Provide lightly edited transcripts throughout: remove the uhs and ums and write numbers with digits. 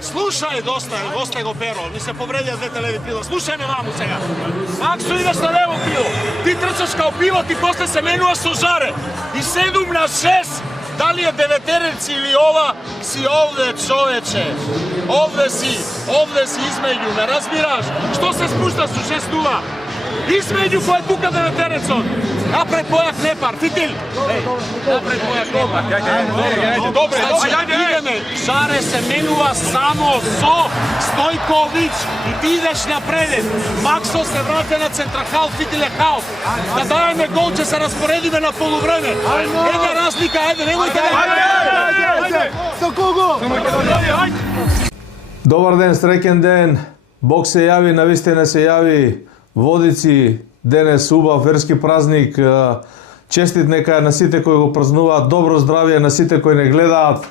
Слушај, доста го перо, ми се повредија двете леви крила. Слушај ме маму сега. Максо идеш на лево крило, ти трчаш као пилот и после се менуваш со жаре. И 7-6, дали е деветерец или ова, си овде, човече. Овде си измеѓу, ме разбираш? Што се спушта со 6-0? Измеѓу кој тука деветерецот. Напред појак Непар, Фитил. Напред појак Непар. Добре, идеме. Жаре се менува само со Стојковиќ и ти идеш напред. Максо се враќа на центрахал, Фитил е хаос. Да даеме гол, ќе се распоредиме на полувреме. Една разлика, ајде, немојте да... Со кого? Добар ден, среќен ден. Бог се јави, навистина се јави. Водици, денес убав верски празник. Честит нека е на сите кои го празнуваат. Добро здравје на сите кои не гледаат.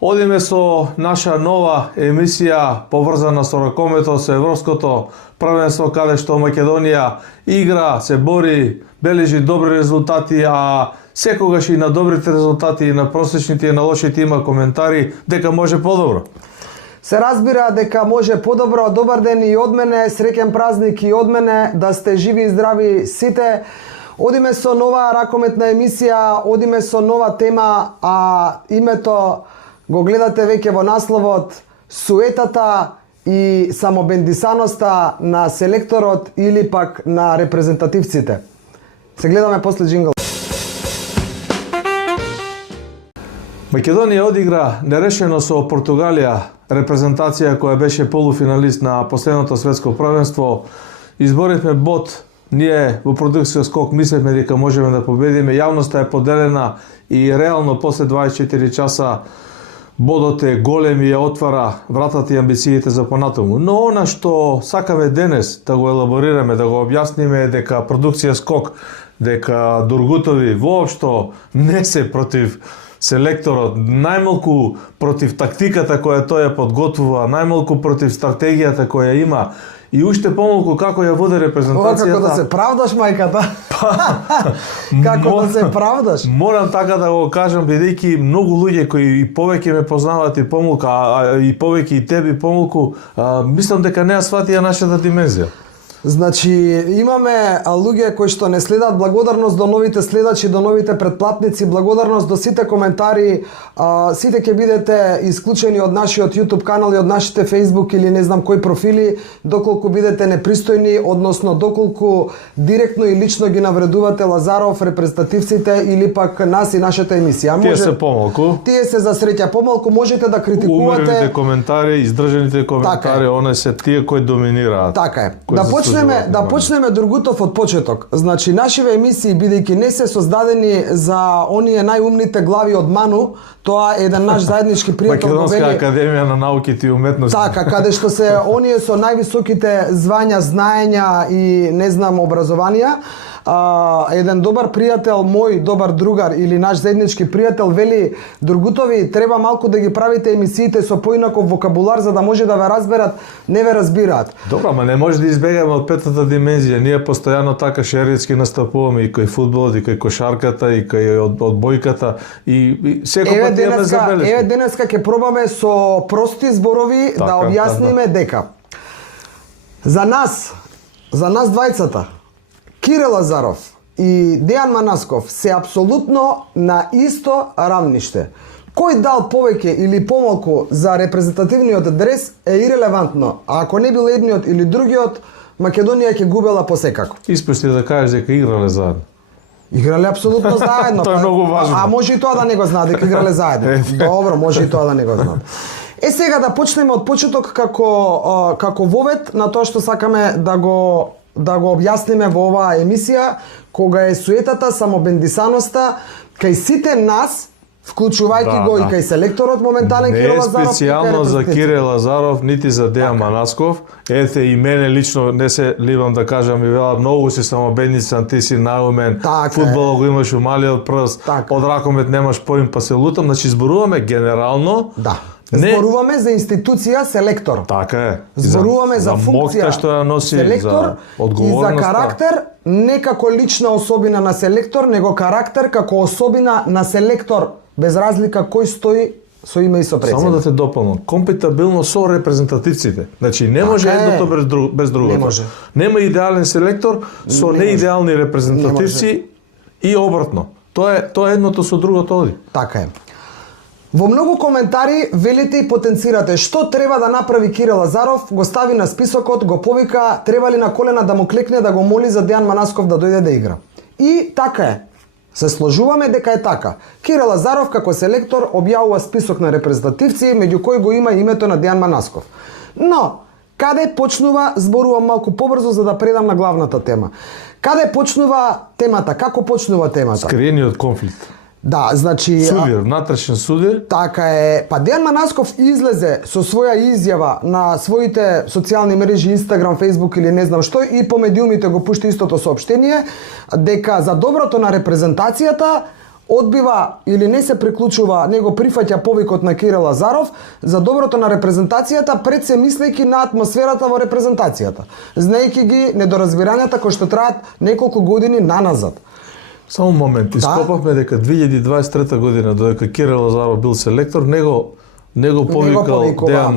Одиме со наша нова емисија поврзана со ракометот, со европското првенство, каде што Македонија игра, се бори, бележи добри резултати, а секогаш и на добрите резултати и на просечните и на лошите има коментари дека може подобро. Се разбира дека може подобро. Добар ден и од мене, среќен празник и од мене, да сте живи и здрави сите. Одиме со нова ракометна емисија, одиме со нова тема, а името го гледате веќе во насловот, суетата и самобендисаноста на селекторот или пак на репрезентативците. Се гледаме после джингл. Македонија одигра нерешено со Португалија, репрезентација која беше полуфиналист на последното светско првенство. Изборивме бод, ние во продукција Скок мислевме дека можеме да победиме. Јавноста е поделена и реално после 24 часа бодот е голем и ја отвара вратата и амбициите за понатаму. Но она што сакаме денес да го елаборираме, да го објасниме е дека продукција Скок, дека Дургутови воопшто не се против селекторот, најмалку против тактиката која тој ја подготвува, најмалку против стратегијата која има и уште помалку како ја води репрезентацијата. Како да се правдаш, мајката? Како да се правдаш? Морам така да го кажам, бидејќи многу луѓе кои и повеќе ме познаваат и помалку, и повеќе и тебе помалку, мислам дека не ја сватија нашата димензија. Значи, имаме луѓе кои што не следат, благодарност до новите следачи, до новите претплатници, благодарност до сите коментари, сите ќе бидете исклучени од нашиот YouTube канал и од нашите Facebook или не знам кои профили, доколку бидете непристојни, односно доколку директно и лично ги навредувате Лазаров, репрезентативците или пак нас и нашата емисија. Тие се помалку. Тие се за среќа помалку, можете да критикувате. Умерените коментари, издржаните коментари, она се тие кои доминираат. Така е. Да почнеме Дургутов од почеток. Значи, нашиве емисии, бидејќи не се создадени за оние најумните глави од Ману, тоа е еден наш заеднички пријател Македонска академија на науките и уметности. Така, каде што се оние со највисоките звања, знаења и не знам образованија. Еден добар пријател, мој добар другар или наш заеднички пријател вели: Дургутови, треба малку да ги правите емисиите со поинаков вокабулар за да може да ве разберат, не ве разбираат. Добро, ама не може да избегаме од петата димензија. Ние постојано така шерицки настапуваме и кај фудбалот, и кај кошарката, и кај одбојката и секој пат имаме забелешки. Еве денеска ќе пробаме со прости зборови да објасниме дека за нас двајцата, Кирил Лазаров и Дејан Манасков се апсолутно на исто равниште. Кој дал повеќе или помалку за репрезентативниот дрес е ирелевантно. А ако не бил едниот или другиот, Македонија ќе губела посекако. Испушти да кажеш дека играле заедно. Играле апсолутно заедно. Тоа е многу важно. А може и тоа да не го знаат дека играле заедно. Добро, може и тоа да не го знаат. Сега да почнеме од почеток како вовет на тоа што сакаме да го објасниме во оваа емисија, кога е суетата, самобендисаноста кај сите нас, вклучувајќи го и кај селекторот моментален Кирил Лазаров. Не е специјално за Кирил Лазаров, нити за Дејан Манасков. Ете и мене лично не се ливам да кажам и велат многу си самобендисан, ти си наумен. Фудбал го имаш у малиот прст, од ракомет немаш поим, па се лутам. Значи зборуваме генерално. Да. Зборуваме за институција селектор. Така е. Зборуваме за функција што ја носи, селектор и за карактер, не како лична особина на селектор, него карактер како особина на селектор, без разлика кој стои со име и со презиме. Само да те дополнам, компатибилно со репрезентативците. Значи не може едното без другото. Не може. Нема идеален селектор со неидеални репрезентативци и обратно. Тоа е едното со другото оди. Така е. Во многу коментари велите и потенцирате што треба да направи Кирил Лазаров, го стави на списокот, го повика, треба ли на колена да му клекне да го моли за Дејан Манасков да дојде да игра. И така е. Се сложуваме дека е така. Кирил Лазаров како селектор објавува список на репрезентативци, меѓу кои го има името на Дејан Манасков. Но, каде почнува, зборувам малку побрзо за да предам на главната тема. Каде почнува темата? Како почнува темата? Скриениот конфликт. Да, значи... Судир, внатрешен судир. Така е. Па Дејан Манасков излезе со своја изјава на своите социјални мрежи, Инстаграм, Фейсбук или не знам што, и по медиумите го пушти истото соопштение, дека за доброто на репрезентацијата одбива или не се приклучува, не го прифаќа повикот на Кирил Лазаров за доброто на репрезентацијата, пред се мислејќи на атмосферата во репрезентацијата, знаејќи ги недоразбирањата кои што траат неколку години наназад. Само момент, ископавме дека 2023 година, додека Кирил Лазаров бил селектор, него повикал Дејан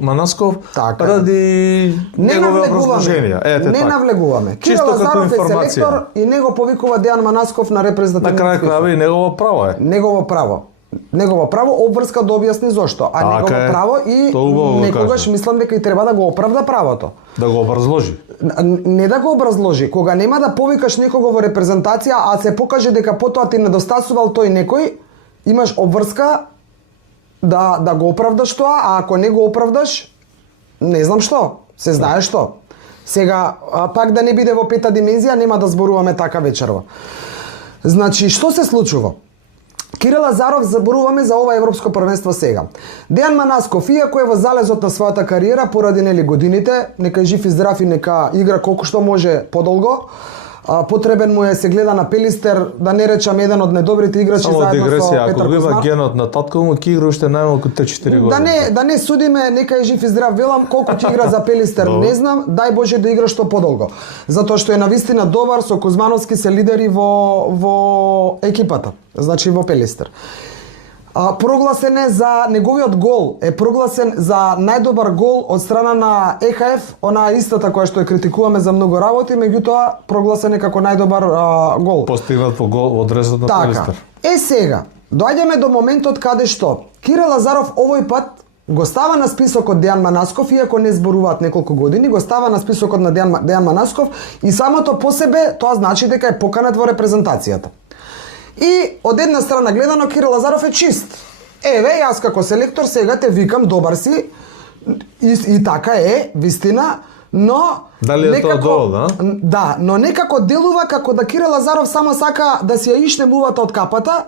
Манасков ради негове образложенија. Не навлегуваме. Кирил Лазаров е селектор и него повикува Дејан Манасков на репрезентативни. На крај крајва и негово право е. Негово право обврска да објасни зошто, а негово право и некогаш мислам дека и треба да го оправда правото. Да го образложи. Не да го образложи, кога нема да повикаш некого во репрезентација, а се покаже дека потоа ти недостасувал тој некој, имаш обврска да го оправдаш тоа, а ако не го оправдаш, не знам што, се знае што. Сега, пак да не биде во пета димензија, нема да зборуваме така вечерва. Значи, што се случува? Кирил Лазаров зборуваме за ова европско првенство сега. Дејан Манасков, иако е во залезот на својата кариера поради годините, нека жив и здрав и нека игра колку што може подолго. Потребен му е се гледа на Пелистер, да не речам еден од недобрите играчи заедно со Петар Кузмар. Ако има генот на татко му, ќе игра уште најмалку 3-4 години. Да не судиме, нека е жив и здрав, велам, колку ќе игра за Пелистер, не знам, дај Боже да игра што подолго. Затоа што е навистина добар, со Кузмановски се лидери во екипата, значи во Пелистер. Прогласен е за неговиот гол, е прогласен за најдобар гол од страна на ЕХФ, она истата која што ја критикуваме за многу работи, меѓутоа прогласен е како најдобар гол. Постигнат по гол од резот на Пелистер. Сега, доаѓаме до моментот каде што Кирил Лазаров овој пат го става на списокот Дејан Манасков, иако не зборуваат неколку години, го става на списокот на Дејан Манасков и самото по себе тоа значи дека е поканет во репрезентацијата. И од една страна гледано Кирил Лазаров е чист. Еве, јас како селектор сега те викам, добар си, и така е, вистина, но... Дали е тоа доволно, Да, но некако делува како да Кирил Лазаров само сака да си ја ишне мувата од капата.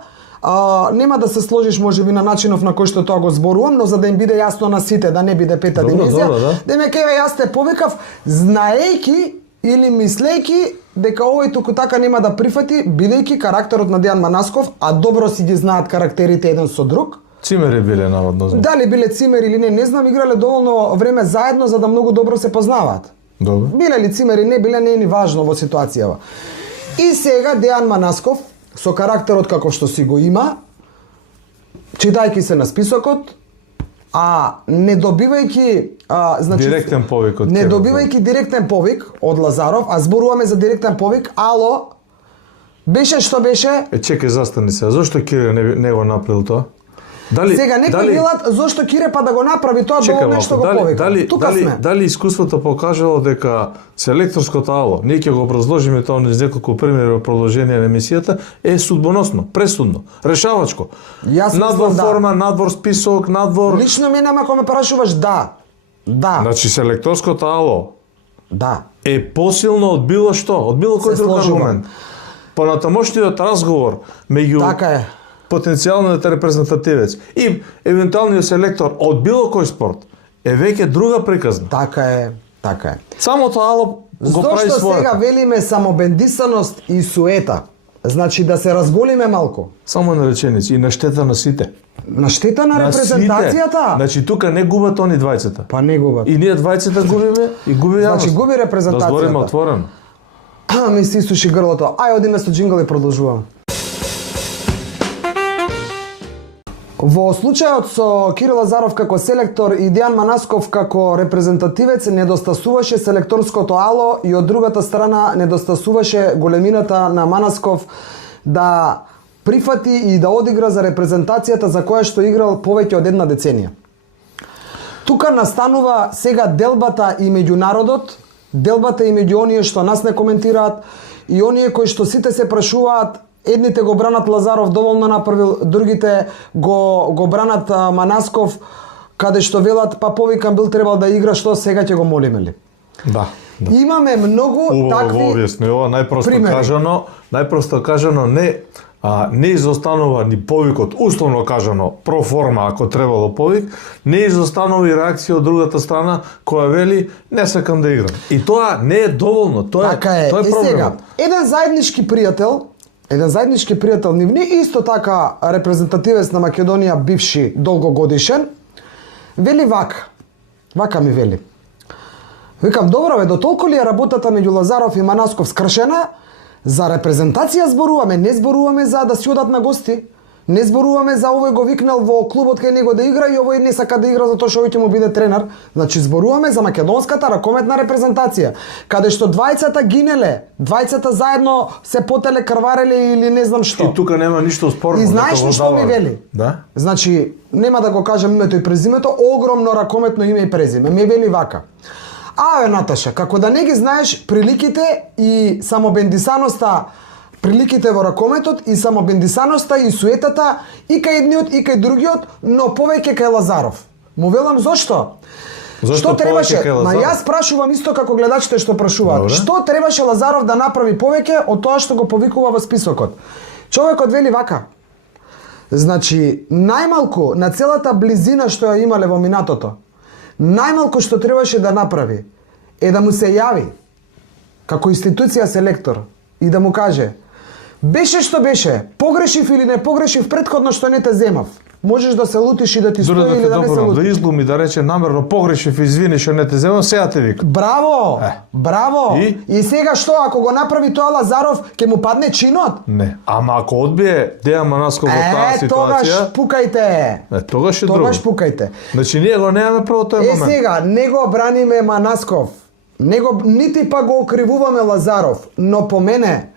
Нема да се сложиш можеби на начинов на кој што тоа го зборувам, но за да им биде јасно на сите, да не биде пета димензија, демек еве јас те повикав, знаејќи или мислејќи дека овој туку така нема да прифати, бидејќи карактерот на Дејан Манасков, а добро си ги знаат карактерите еден со друг. Цимери биле наводно. Дали биле цимери или не знам, играле доволно време заедно за да многу добро се познаваат. Добро. Биле ли цимери, не биле, не е ни важно во ситуацијава. И сега Дејан Манасков со карактерот каков што си го има, читајќи се на списокот, не добивајќи директен повик од не добивајќи директен повик од Лазаров, а зборуваме за директен повик, ало, беше што беше? Чекај, застани се. Зошто Кире не го направил тоа? Сега некои велат зошто Кире па да го направи тоа, долго нешто го повика. Тука сме. Дали искуството покажало дека селекторското ало, ние ќе го образложиме тоа низ неколку примери во продолжение на емисијата, е судбоносно, пресудно, решавачко. Надвор форма, надвор список, надвор... Лично мене ако ме прашуваш, да. Значи селекторското ало е посилно од било што, од било кој друг аргумент. Понатамошниот разговор меѓу потенцијалниот репрезентативец и евентуалниот селектор од било кој спорт е веќе друга приказна. Така е. Самото ало го прави своето. Зошто сега велиме самобендисаност и суета? Значи да се разголиме малку. Само на реченица и на штета на сите. На штета на репрезентацијата? Значи тука не губат они двајцата. Па не губат. И ние двајцата губиме и губи јавност. Значи губи репрезентацијата. Да збориме отворено. Ми се исуши грлото. Ај одиме со џингл и продолжуваме. Во случајот со Кирил Лазаров како селектор и Дејан Манасков како репрезентативец недостасуваше селекторското ало и од другата страна недостасуваше големината на Манасков да прифати и да одигра за репрезентацијата за која што играл повеќе од една деценија. Тука настанува сега делбата и меѓу народот, делбата и меѓу оние што нас не коментираат и оние кои што сите се прашуваат. Едните го бранат Лазаров доволно направил, другите го бранат Манасков, каде што велат па повикан бил требал да игра, што сега ќе го молиме ли? Да. Имаме многу такви ова најпросто кажано не изостанува ни повикот, условно кажано, проформа ако требало повик, не изостанува и реакција од другата страна која вели не сакам да играм. И тоа не е доволно, тоа е проблемот. Сега, еден заеднички пријател нивни, исто така репрезентативец на Македонија, бивши долгогодишен, вели вака ми вели. Викам, добро бе, до толку ли е работата меѓу Лазаров и Манасков скршена? За репрезентација зборуваме, не зборуваме за да си одат на гости. Не зборуваме за овој го викнал во клубот кај него да игра и овој не сака да игра затоа што овој ќе му биде тренер. Значи зборуваме за македонската ракометна репрезентација, каде што двајцата гинеле, двајцата заедно се потеле, крвареле или не знам што. И тука нема ништо спорно. И знаеш ли што ми вели? Да? Значи, нема да го кажам името и презимето, огромно ракометно име и презиме. Ми вели вака. Наташа, како да не ги знаеш приликите и самобендисаноста, приликите во ракометот и самобендисаноста и суетата и кај едниот и кај другиот, но повеќе кај Лазаров. Му велам зошто? Што требаше? Јас прашувам исто како гледачите што прашуваат. Добре. Што требаше Лазаров да направи повеќе од тоа што го повикува во списокот? Човекот вели вака. Значи, најмалку на целата близина што ја имале во минатото, најмалку што требаше да направи е да му се јави како институција селектор и да му каже: беше што беше, погрешив или не погрешив претходно што не те земав. Можеш да се лутиш и да ти стои или да не се лутиш. Да изглуми, да рече намерно погрешив, извини што не те земав, сега те вика. Браво! Браво! И сега што, ако го направи тоа Лазаров, ќе му падне чинот? Не. Ама ако одбие Дејан Манасков во таа ситуација... Тогаш пукајте! Тогаш е друго. Тогаш пукајте. Значи ние го немаме прво тој момент. Сега, не го браниме Манасков, нити па го окривуваме Лазаров, но по мене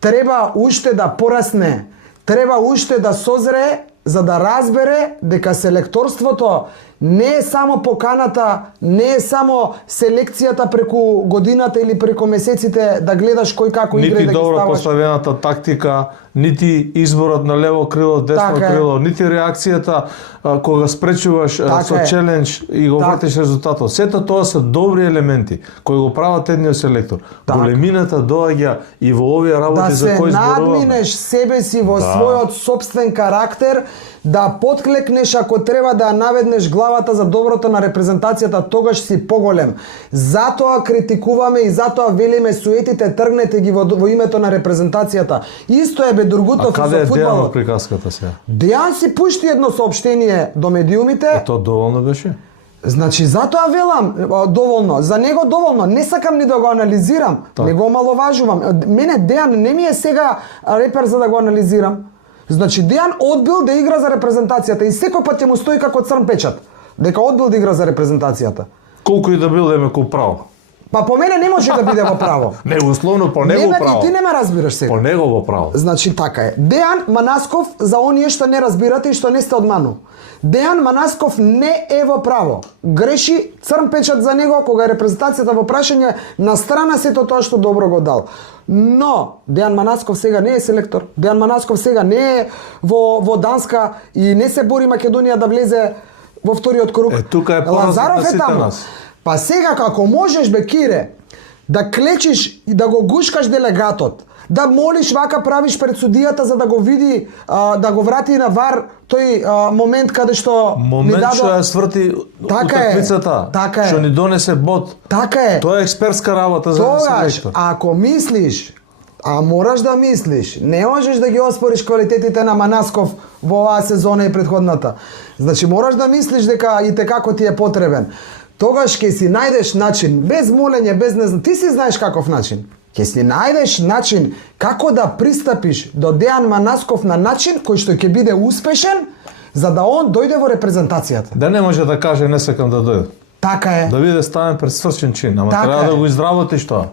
треба уште да порасне, треба уште да созре, за да разбере дека селекторството не е само поканата, не е само селекцијата преку годината или преку месеците да гледаш кој како игра и да ги ставаш. Нити добро поставената тактика, нити изборот на лево крило, десно крило, нити реакцијата кога спречуваш со челендж и го вратиш резултатот. Сето тоа се добри елементи кои го прават едниот селектор. Големината доаѓа и во овие работи за кои зборуваме. Да се надминеш себе си во својот собствен карактер, да подклекнеш ако треба да наведнеш главата за доброто на репрезентацијата, тогаш си поголем. Затоа критикуваме и затоа велиме суетите тргнете ги во името на репрезентацијата. Исто е Бедургутов со фудбалот. А каде е Дејан во приказката сега? Дејан си пушти едно соопштение до медиумите. Тоа доволно беше? Значи, затоа велам, доволно. За него доволно. Не сакам ни да го анализирам, не го омаловажувам. Мене Дејан не ми е сега репер за да го анализирам. Значи, Дејан одбил да игра за репрезентацијата и секој пат ќе му стои како црн печат дека одбил да игра за репрезентацијата. Колку и да бил Емеко право? Па по мене не може да биде во право. Не, условно по него право. И ти не ме разбираш сега. По него во право. Значи така е. Дејан Манасков, за оние што не разбирате и што не сте од ману. Дејан Манасков не е во право. Греши, црн печат за него кога е репрезентацијата во прашање, на страна сето тоа што добро го дал. Но Дејан Манасков сега не е селектор. Дејан Манасков сега не е во Данска и не се бори Македонија да влезе во вториот круг. Тука е Лазаров е таму. Па сега како можеш бе Кире да клечиш и да го гушкаш делегатот, да молиш вака правиш пред судијата за да го види, да го врати на ВАР тој момент каде што ни дадо... што ја сврти утакмицата, што ни донесе бод. Така е. Тоа е експертска работа за селектор. Ако мислиш, а мораш да мислиш, не можеш да ги оспориш квалитетите на Манасков во оваа сезона и предходната. Значи мораш да мислиш дека и како ти е потребен. Тогаш ќе си најдеш начин, без молење, без не знам, ти си знаеш каков начин. Ќе си најдеш начин како да пристапиш до Дејан Манасков на начин кој што ќе биде успешен, за да он дојде во репрезентацијата. Да не може да каже не сакам да дојде. Така е. Да биде ставен пред свршен чин, ама Така треба е. да го изработиш тоа.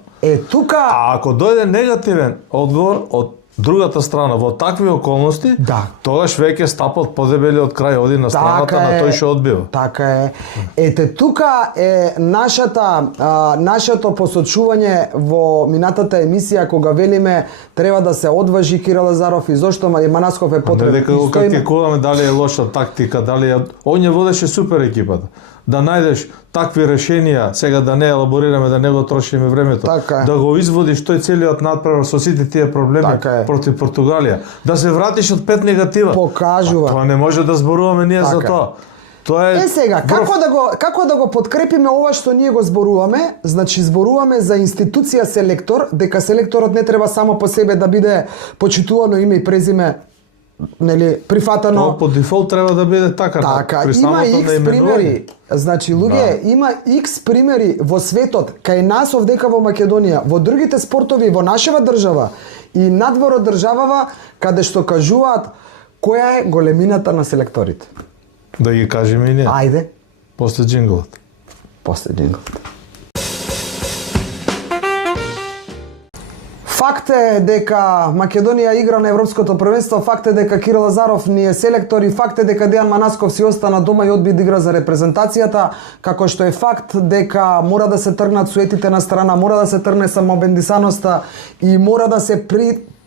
Тука А ако дојде негативен одговор од другата страна во такви околности, Да. тогаш веќе стапот подебели од крај оди на страната на тој што одбива. Така е. Ете тука е нашето посочување во минатата емисија кога велиме треба да се одважи Кирил Лазаров и зошто Манасков е Не потребен. дека го критикуваме дали е лоша тактика, дали е... Он ја водеше супер екипата. Да најдеш такви решенија, сега да не елаборираме, да не го трошиме времето, Така е. да го изводиш тој целиот надпревар со сите тие проблеми Така е. против Португалија, да се вратиш од 5 негатива. Покажува. Тоа не може да зборуваме ние за Така е. тоа. Тоа е Сега, како да го подкрепиме ова што ние го зборуваме? Значи зборуваме за институција селектор, дека селекторот не треба само по себе да биде почитувано име и презиме, нели, прифатано. Тоа по дефолт треба да биде така. Така, при има самото X наименување. примери. Значи, луѓе, има X примери во светот, кај нас овдека во Македонија, во другите спортови во нашава држава и надвор од државава, каде што кажуваат која е големината на селекторите. Да ги кажеме и ние. Ајде, После джинглот. после джинглот. Факт е дека Македонија игра на Европското првенство, факт е дека Кирил Лазаров ни е селектор и факт е дека Дејан Манасков си остана дома и одби да игра за репрезентацијата, како што е факт дека мора да се тргнат суетите на страна, мора да се тргне самобендисаноста и мора да се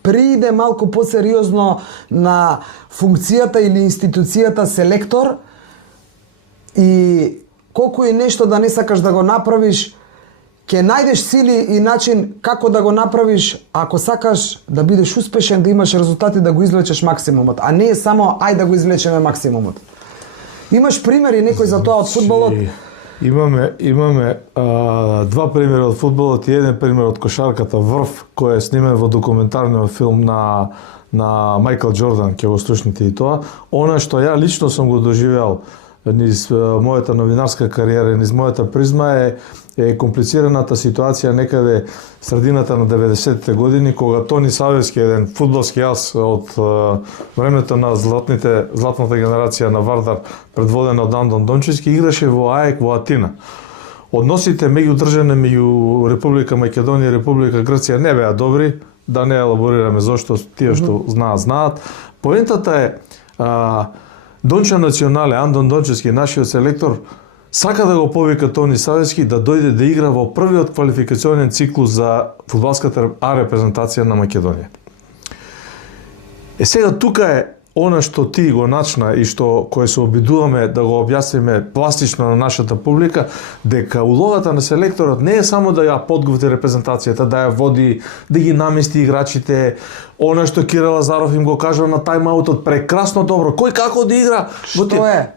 прииде малку посериозно на функцијата или институцијата селектор и колку и нешто да не сакаш да го направиш, ќе најдеш сили и начин како да го направиш, ако сакаш да бидеш успешен, да имаш резултати, да го извлечеш максимумот, а не е само ај да го извлечеме максимумот. Имаш примери некој за тоа од фудбалот? Имаме два примери од фудбалот и еден пример од кошарката Врв, кој е снимен во документарниот филм на Мајкл Џордан, ќе го слушнете и тоа. Она што ја лично сум го доживеал низ мојата новинарска кариера, низ мојата призма е комплицираната ситуација некаде средината на 90-те години, кога Тони Савевски, еден фудбалски ас од времето на златната генерација на Вардар, предводен од Андон Дончевски, играше во АЕК во Атина. Односите меѓудржавни меѓу Република Македонија и Република Грција не беа добри, да не елаборираме зошто, тие што знаат. Поентата е Донча Национале, Андон Дончевски, нашиот селектор, сака да го повика Тони Савевски да дојде да игра во првиот квалификационен циклус за фудбалската А репрезентација на Македонија. Сега тука е она што ти го начна и што кое се обидуваме да го објасниме пластично на нашата публика, дека улогата на селекторот не е само да ја подготви репрезентацијата, да ја води, да ги намести играчите, она што Кирил Лазаров им го кажа на тајм-аутот, прекрасно добро, кој како да игра. Што е?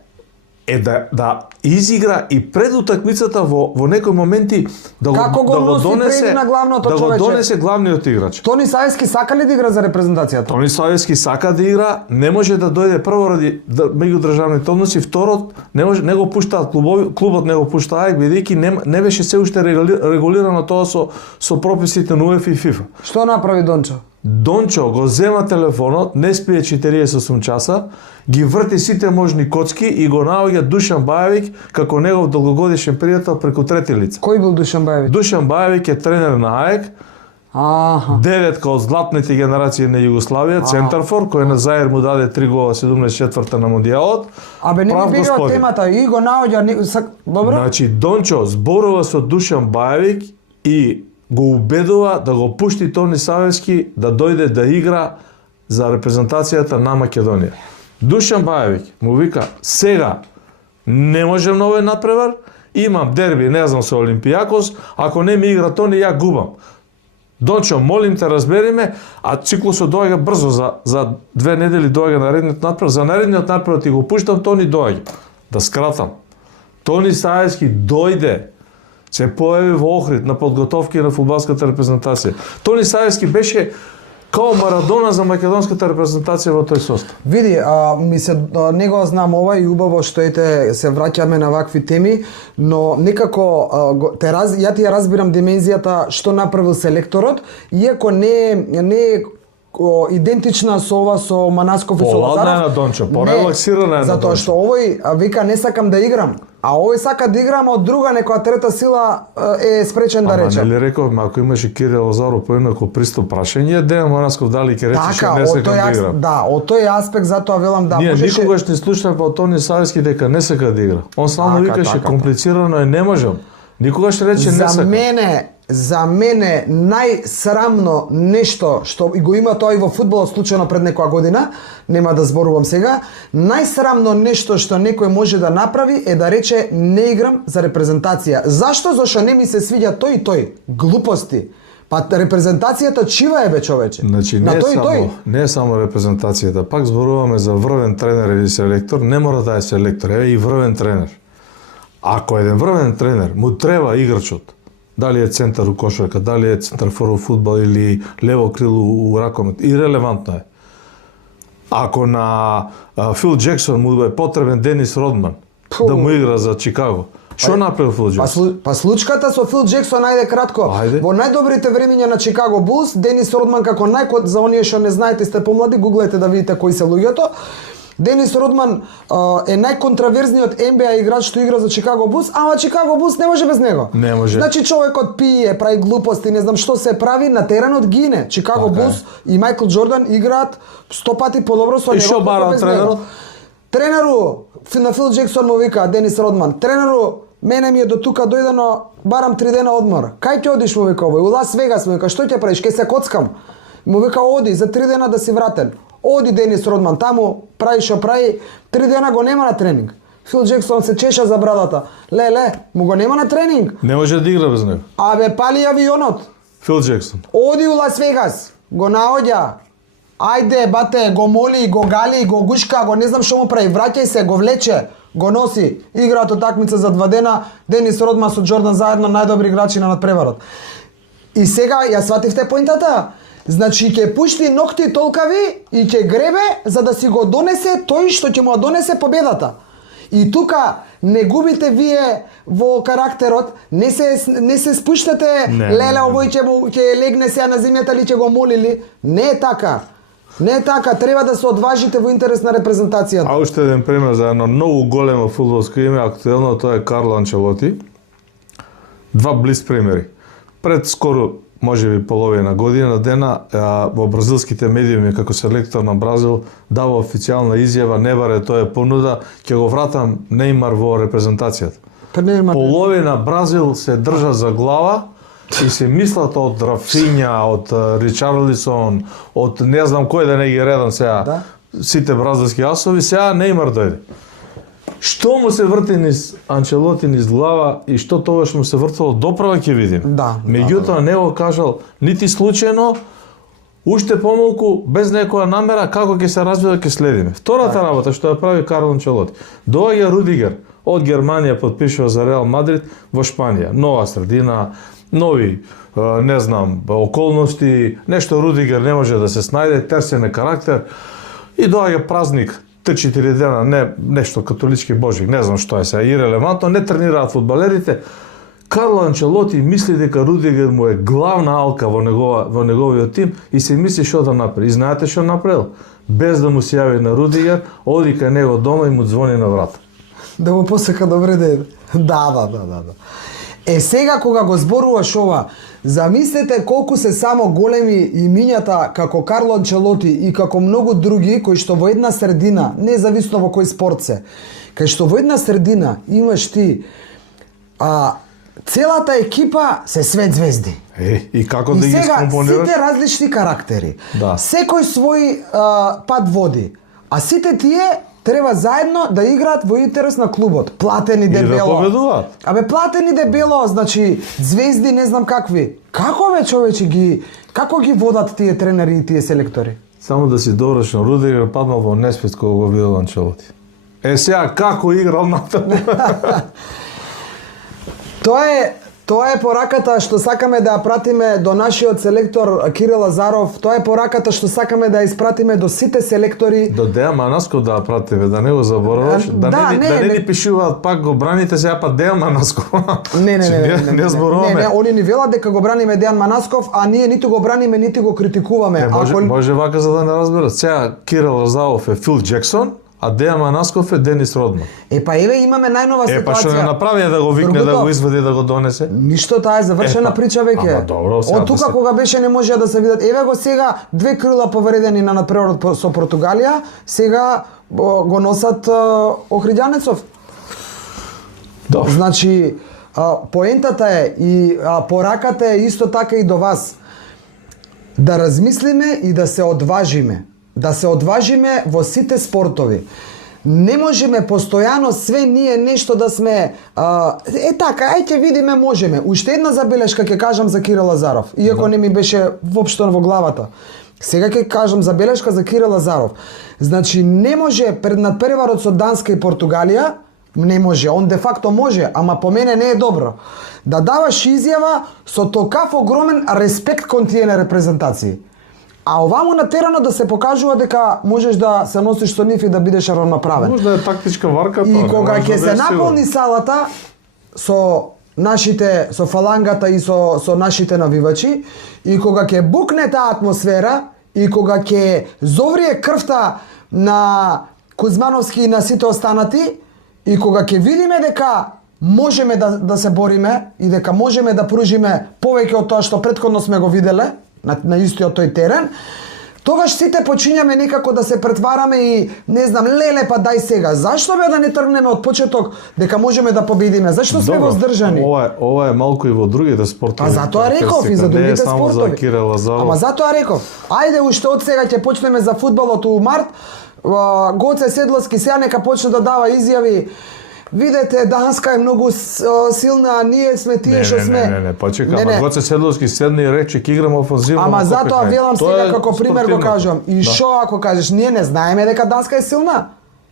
Да изигра и пред утакмицата во некои моменти да го донесе главниот играч. Тони Савевски сака ли да игра за репрезентацијата? Тони Савевски сака да игра, не може да дојде прво ради меѓудржавните односи, второ не го пуштаат клубот не го пушта АЕК, бидејќи не беше се уште регулирано тоа со прописите на УЕФА и ФИФА. Што направи Дончо? Дончо го зема телефонот, не спие 48 часа, ги врти сите можни коцки и го наоѓа Душан Бајевик како негов долгогодишен пријател преку трети лица. Кој бил Душан Бајевик? Душан Бајевик е тренер на АЕК, деветка од златните генерации на Југославија, центарфор, кој на Заир му даде 3 гола 74-та на Мондијалот. Абе не ми бега темата и го наоѓа добро? Значи Дончо зборува со Душан Бајевик и го убедува да го пушти Тони Савевски да дојде да игра за репрезентацијата на Македонија. Душан Бајевик му вика: сега не можем на овој надпревар, имам дерби, не знам, со Олимпијакос, ако не ми игра Тони, ја губам. Дончо, молим те, разбериме, а циклусот доаѓа брзо, за 2 недели доаѓа наредниот надпревар, за наредниот надпревар ти го пуштам, Тони доаѓа. Да скратам, Тони Савевски дојде, се појави во Охрид на подготовки на фудбалската репрезентација. Тони Савевски беше као Марадона за македонската репрезентација во тој состав. Види, не го знам ова и убаво што се враќаме на вакви теми, но некако ја ти ја разбирам димензијата што направил селекторот, иако не е идентична со ова со Манасков и со Лазаров. Поладна е на Дончо, порелаксирана е на Затоа што овој вика не сакам да играм, а овој сака да играм, од друга некоја трета сила е спречен да рече. Ама нели реков, ако имаше Кирил Лазаров поинако приступ прашање, Дејан Манасков дали ќе рече што не сакам да играм. Да, од тој аспект затоа велам да ние можеше. Никогаш не слушнавме од Тони Сависки дека не сака да игра. Он само викаше комплицирано е, не можам. Никогаш рече не сака. За мене најсрамно нешто што го има тоа и во фудбалот случајно пред некоја година, нема да зборувам сега, најсрамно нешто што некој може да направи е да рече не играм за репрезентација. Зашто? Зашто не ми се свиѓа тој и тој. Глупости. Па репрезентацијата чива е бе човече. Значи не е само репрезентацијата, пак зборуваме за врвен тренер или селектор, не мора да е селектор, е и врвен тренер. Ако еден врвен тренер му треба играчот, дали е центар у кошарка, дали е центар фор у фудбал или лево крило у ракомет, ирелевантно е. Ако на Фил Джексон му е потребен Денис Родман да му игра за Чикаго, што направил Фил Джексон? Па случката со Фил Джексон, ајде кратко. Во најдобрите времиња на Чикаго Булс, Денис Родман како за оние што не знаете, сте помлади, гуглете да видите кои се луѓето. Денис Родман е најконтраверзниот NBA играч што игра за Чикаго Булс, ама Чикаго Булс не може без него. Не може. Значи човекот пие, прави глупости, не знам што се прави, на теренот гине. Чикаго Булс и Мајкл Џордан играат 100 пати подобро со него. И што бара тренерот? Тренеру на Фил Джексон му вика Денис Родман, тренеру, мене ми е до тука дојдено, барам 3 дена одмор. Кај ќе одиш, му вика овој? У Лас Вегас, му вика, што ќе правиш? Ке се коцкам. Му вика, оди за 3 дена да си вратен. Оди Денис Родман таму, прави што прави, 3 дена го нема на тренинг. Фил Джексон се чеша за брадата. Ле, му го нема на тренинг. Не може да игра без него. Абе, пали авионот. Фил Джексон. Оди у Лас Вегас, го наоѓа. Ајде, бате, го моли, го гали, го гушка, го не знам што му прави. Враќај се, го влече, го носи. Играат утакмица за 2 дена, Денис Родман со Џордан заедно најдобри играчи на надпреварот. И сега, ја свативте поинтата? Значи ќе пушти ногти толкави и ќе гребе за да си го донесе тој што ќе му донесе победата. И тука не губите вие во карактерот, не се спуштате, леле овој ќе легне сега на земјата или ќе го молили. Не е така. Не е така, треба да се одважите во интерес на репрезентацијата. А уште еден пример за едно многу големо фудбалско име, актуелно, тоа е Карло Анчелоти. Два близ примери. Пред скоро можеби половина година дена во бразилските медиуми како селектор на Бразил дава официјална изјава, не баре тоа е понуда, ќе го вратам Нејмар во репрезентацијата. Половина Бразил се држа за глава и се мислат од Рафиња, од Ричарлисон, од не знам кој да не ги редам сега, да? Сите бразилски асови, сега Нејмар дојде. Што му се врти низ Анчелоти низ глава и што тогаш му се вртело доправа ќе видим. Да, меѓутоа не го кажал нити случајно, уште помалку без некоја намера како ќе се развива ќе следиме. Втората работа што ја прави Карло Анчелоти. Доаѓа Рудигер од Германија, потпишува за Реал Мадрид во Шпанија. Нова средина, нови не знам околности, нешто Рудигер не може да се снајде, терсен е карактер и доаѓа празник 3-4 дена, не нешто католички божик, не знам што е сега, ирелевантно, не тренираат фудбалерите. Карло Анчелоти мисли дека Рудигер му е главна алка во неговиот тим и се мисли што да направи. И знаете што направил? Без да му се јави на Рудигер, оди кај него дома и му звони на врата. Да му посека добре ден. Да. Сега кога го зборуваш ова, замислете колку се само големи имињата како Карло Анчелоти и како многу други кои што во една средина, независно во кој спорт се, кај што во една средина имаш ти целата екипа се свет звезди. И како да ги скомпонираш? Сите различни карактери. Да. Секој свој пат води. А сите тие треба заедно да играат во интерес на клубот. Платени дебело. И да победуваат. Абе платени дебело, значи звезди не знам какви. Како бе човече како ги водат тие тренери и тие селектори? Само да си довршен, Рудигер паднал во несвест кога го видел Анчелоти. Сега како играл натаму? Тоа Тоа е пораката што сакаме да ја пратиме до нашиот селектор Кирил Лазаров, тоа е пораката што сакаме да ја испратиме до сите селектори. До Дејан Манасков да ја пратиме, да не го забораваш, да не ни пишуваат пак го браните сега па Дејан Манасков. Не зборуваме. Не, они ни велат дека го браниме Дејан Манасков, а ние ниту го браниме, ниту го критикуваме. Може вака за да не разберат. Сега Кирил Лазаров е Фил Джексон, а Дејан Манасков е Денис Родман. Па еве имаме најнова ситуација. Па што не направи да го викне, да го извади, да го донесе? Ништо, таа е завршена прича веќе. Ама добро, сега од тука кога беше не можеа да се видат. Еве го сега 2 крила повредени на надпреварот со Португалија, сега го носат Охриѓанецов. Значи, поентата е и пораката е исто така и до вас. Да размислиме и да се одважиме. Да се одважиме во сите спортови. Не можеме постојано све ние нешто да сме така, ајде видиме, можеме. Уште една забелешка ќе кажам за Кирил Лазаров, иако не ми беше воопшто во главата. Сега ќе кажам забелешка за Кирил Лазаров. Значи не може пред надпреварот со Данска и Португалија, не може, он де факто може, ама по мене не е добро. Да даваш изјава со токав огромен респект кон тие репрезентации. А овамо на теренот да се покажува дека можеш да се носиш со нив и да бидеш равноправен. Може да е тактичка варка тоа. И кога ќе се наполни салата со нашите, со фалангата и со нашите навивачи, и кога ќе букне таа атмосфера, и кога ќе зоврие крвта на Кузмановски и на сите останати, и кога ќе видиме дека можеме да се бориме и дека можеме да пружиме повеќе од тоа што претходно сме го виделе на истиот тој терен, тогаш сите почињаме некако да се претвараме и не знам, леле па дај сега. Зашто бе да не тргнеме од почеток дека можеме да победиме? Зашто сме воздржани? Ова е малку и во другите спортови. А затоа реков и за другите спортови. Ама затоа реков. Ајде уште од сега ќе почнеме за фудбалот у март. Гоце Седловски сега нека почне да дава изјави. Видете, Данска е многу силна, а ние сме тие што сме. Не, почека, ама Гоце Седловски седна и рече ќе играме офанзивно. Ама затоа велам сега како пример го кажувам. И што ако кажеш, ние не знаеме дека Данска е силна?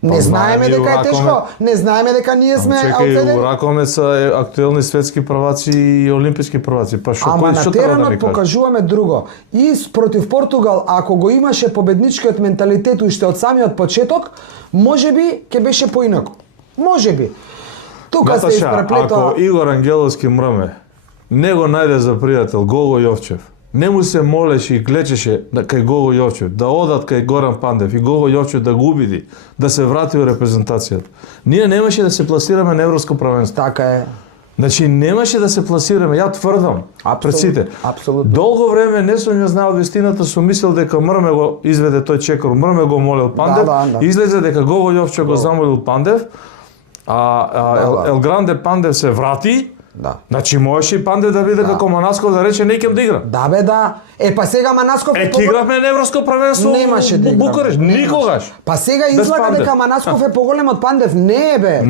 Не знаеме дека е тешко, не знаеме дека ние сме аутседени. Чекај, Ракомец е актуелни светски прваци и олимписки прваци. Па што кој што треба да ми кажеш? Ама на теренот покажуваме друго. И против Португал, ако го имаше победничкиот менталитет уште од самиот почеток, можеби ќе беше поинаку. Може би. Тука се испреплетува. Ако Игор Ангеловски мрме, не го најде за пријател Гого Јовчев, не му се молеше и клечеше кај Гого Јовчев, да одат кај Горан Пандев и Гого Јовчев да го убеди, да се врати во репрезентацијата. Ние немаше да се пласираме на Европско првенство. Така е. Значи немаше да се пласираме, ја тврдам пред сите. Апсолутно. Долго време не сум ја знаел вистината, сум мислел дека Мрме го изведе тој чекор, Мрме го молел Пандев, излезе дека Гого Јовчев го замолил Пандев. Ел Гранде Пандев се врати. Да. Значи можеше и Пандев да биде како Манасков да рече неќем да играм. Да бе да. Па сега Манасков ќе игравме на Европско првенство. Немаше да играм. Букурешт никогаш. Па сега излага дека Манасков е поголем од Пандев. Не бе.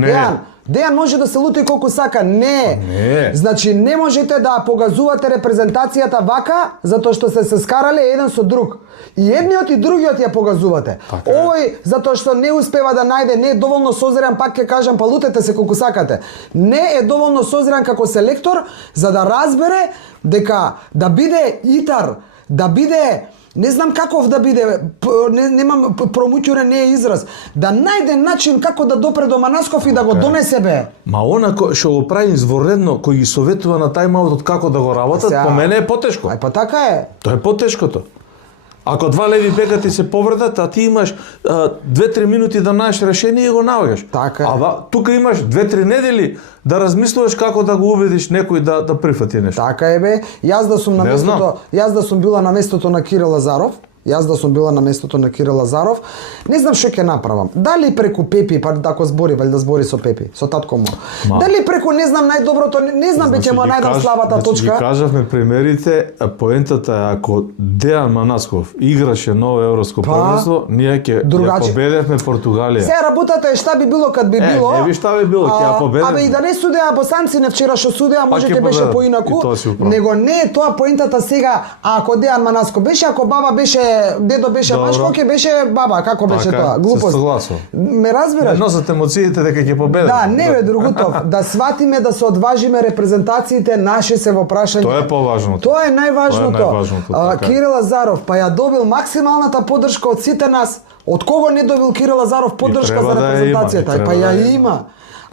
Дејан може да се лути колку сака. Не. Значи не можете да погазувате репрезентацијата вака затоа што се скарале еден со друг. И едниот и другиот ја погазувате. Овој затоа што не успева да најде, не е доволно созрен, пак ќе кажам, па лутете се колку сакате. Не е доволно созрен како селектор за да разбере дека да биде итар, да биде не знам каков да биде, немам промуќурен не е израз, да најде начин како да допре до Манасков и да го донесе бе. Ма она што го прави изворедно, кој ги советува на тајмаутот како да го работат, по мене е потешко. Па така е. Тоа е потешкото. Ако два леви бека ти се повредат, а ти имаш 2-3 минути да најдеш решение и го наоѓаш. Така е. Тука имаш 2-3 недели да размислуваш како да го убедиш некој да прифати нешто. Така е бе. Јас да сум била на местото на Кирил Лазаров, не знам што ќе направам. Дали преку Пепи, па ако збори, вали да збори со Пепи, со татко му. Дали преку не знам најдоброто, не знам ќе му најдам слабата точка. Ги кажавме примерите, поентата е ако Дејан Манасков играше ново европско првенство, ние ќе победевме Португалија. Се работата е шта би било кад би било. Не би шта би било, ќе ја победевме. Абе и да не судеа босанци не вчера што судеа, може ќе беше поинаку. Него не е тоа поентата сега, ако Дејан Манасков беше, ако баба беше дедо беше Добро. мачко, ке беше баба, како беше Така е, тоа? се Глупост. согласувам. Ме разбираш? Носат емоциите дека ќе победат. Да, не бе, другото. Да сватиме, да се одважиме репрезентациите наши се во прашање. Тоа е поважното. Тоа е најважното. Тоа е најважното, така е. Кирил Лазаров па ја добил максималната поддршка од сите нас. Од кого не добил Кирил Лазаров поддршка треба за да ја има, репрезентацијата? и треба Па ја да ја има.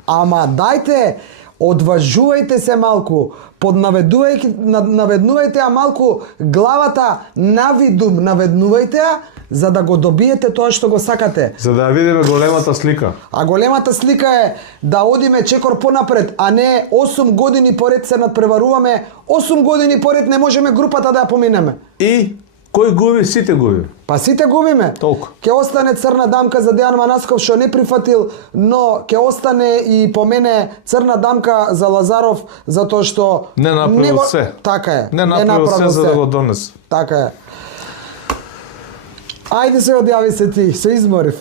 Ама дајте, одважувајте се малку, наведнувајте ја малку главата навидум, наведнувајте ја, за да го добиете тоа што го сакате. За да ја видиме големата слика. А големата слика е да одиме чекор понапред, а не 8 години поред се надпреваруваме, 8 години поред не можеме групата да ја поминеме. И кој губи, сите губи. Па сите губиме. Толку. Ке остане црна дамка за Дејан Манасков што не прифатил, но ке остане и по мене црна дамка за Лазаров затоа што Не направил се. Така е. Не направил се за да го донесе. Така е. Ајде се одјави се ти, се изморив.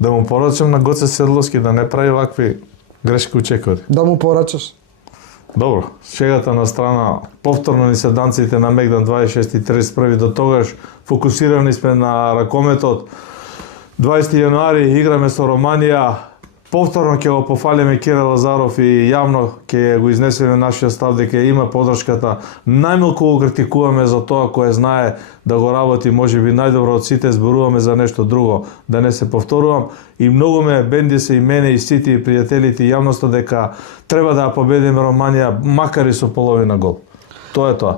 Да му порачам на Гоце Седловски да не прави вакви грешки учекори. Да му порачаш. Добро, шегата на страна, повторно ни се данците на Мегдан 26:31 до тогаш фокусирани сме на ракометот. 20 јануари играме со Романија. Повторно ќе го пофалиме Кирил Лазаров и јавно ќе го изнесеме нашиот став дека има поддршката. Најмалку го критикуваме за тоа кое знае да го работи можеби најдобро од сите, зборуваме за нешто друго, да не се повторувам. И многу ме бенди се и мене и сите и пријателите и јавноста дека треба да ја победиме Романија макар и со половина гол. Тоа е тоа.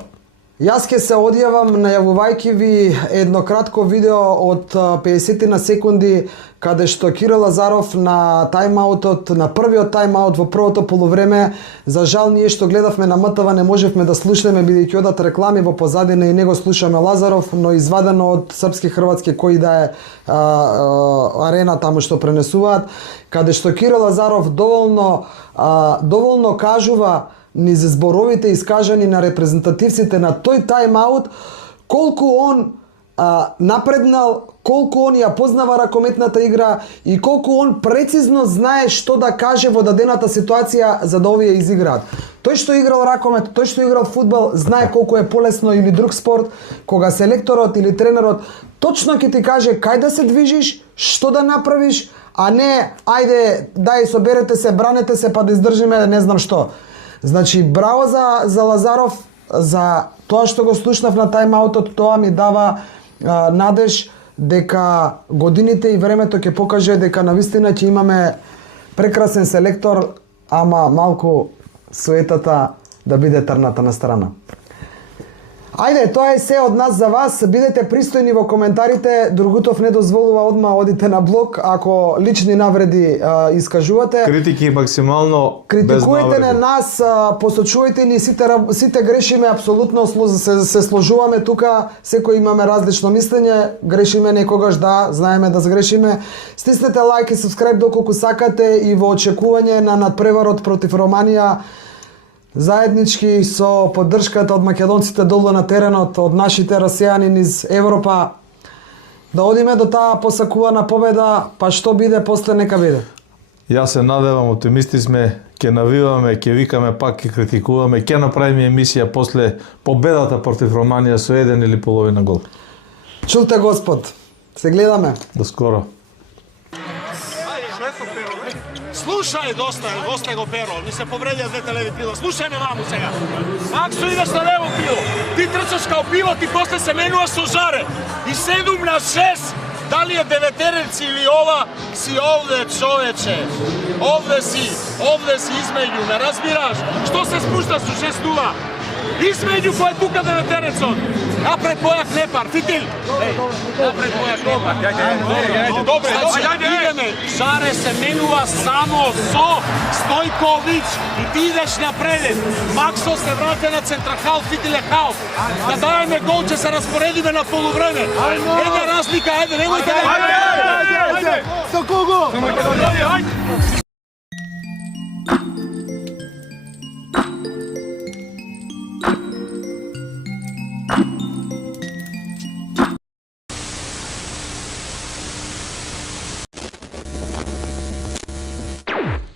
Јас ќе се одјавам најавувајќи ви едно кратко видео од 50 на секунди каде што Кирил Лазаров на тајмаутот, на првиот тајмаут во првото полувреме, за жал ние што гледавме на МТВ не можевме да слушнеме бидејќи одат реклами во позадина и не го слушаме Лазаров, но извадено од српски хрватски кој да е арена таму што пренесуваат, каде што Кирил Лазаров доволно кажува низ зборовите искажани на репрезентативците на тој тајмаут, колку он напреднал, колку он ја познава ракометната игра и колку он прецизно знае што да каже во дадената ситуација за да овие изиграат. Тој што играл ракомет, тој што играл фудбал, знае колку е полесно или друг спорт, кога селекторот или тренерот точно ќе ти каже кај да се движиш, што да направиш, а не ајде дај соберете се, бранете се па да издржиме не знам што. Значи, браво за Лазаров, за тоа што го слушнав на тајмаутот, тоа ми дава надеж дека годините и времето ќе покаже дека навистина ќе имаме прекрасен селектор, ама малку суетата да биде трната на страна. Ајде, тоа е се од нас за вас. Бидете пристојни во коментарите. Другутов не дозволува одма одите на блог ако лични навреди искажувате. Критики максимално без Критикуете навреди. на нас, посочувајте ни, сите грешиме, апсолутно се сложуваме тука, секој имаме различно мислење, грешиме некогаш, да, знаеме да сгрешиме. Стиснете лайк и subscribe доколку сакате и во очекување на надпреварот против Романија, заеднички со поддршката од македонците долу на теренот, од нашите расејани низ Европа, да одиме до таа посакувана победа, па што биде после нека биде. Јас се надевам, оптимисти сме, ќе навиваме, ќе викаме пак, ќе критикуваме, ќе направиме емисија после победата против Романија со 1 или половина гол. Чулте Господ, се гледаме. До скоро. Слушај, доста го перо, ми се повредија двете леви крила. Слушај ме ваму сега. Максо идеш на лево крило, ти трчаш као пилот и после се менува со жаре. И 7 на 6, дали е деветерец или ова, си овде, човече. Овде си измеѓу, не разбираш? Што се спушта со 6-0? Измеѓу кој е тука деветерецот. Напред Бојак Непар, Фитил. Напред Бојак Непар. Добре, идеме. Жаре се менува само со Стојковиќ и ти идеш напред. Максо се враќа на центрахал, Фитил е хаос. Да дајме гол, ќе се распоредиме на полувреме. Една разлика, ајде, немојте да... Со кого? Ајде!